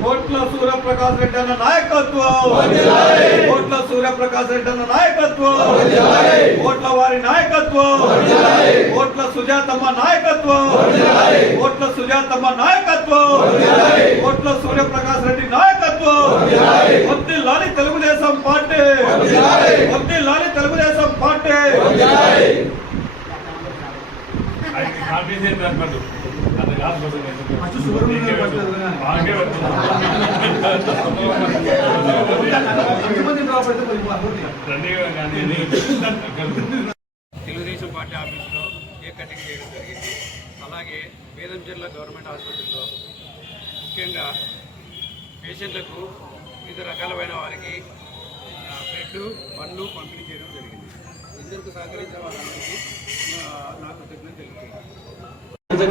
కోట్ల సూర్యప్రకాశ్ రెడ్డి అన్న నాయకత్వం! కోట్ల సూర్యప్రకాశ్ రెడ్డి అన్న నాయకత్వం! కోట్ల వారి నాయకత్వం! కోట్ల సుజాతమ్మ నాయకత్వం! కోట్ల సుజాతమ్మ నాయకత్వం! కోట్ల సూర్యప్రకాశ్ రెడ్డి నాయకత్వం! తెలుగుదేశం పార్టీ! వద్ది తెలుగుదేశం పార్టీ తెలుగుదేశం పార్టీ ఆఫీసులో కేక్ కటింగ్ చేయడం జరిగింది? అలాగే వేదం జిల్లా గవర్నమెంట్ హాస్పిటల్లో ముఖ్యంగా పేషెంట్లకు వివిధ రకాలమైన వారికి బ్రెడ్ పండ్లు పంపిణీ చేయడం జరిగింది. ఇందరికి సహకరించిన వాళ్ళందరికీ నా కృతజ్ఞత తెలుపుతున్నాను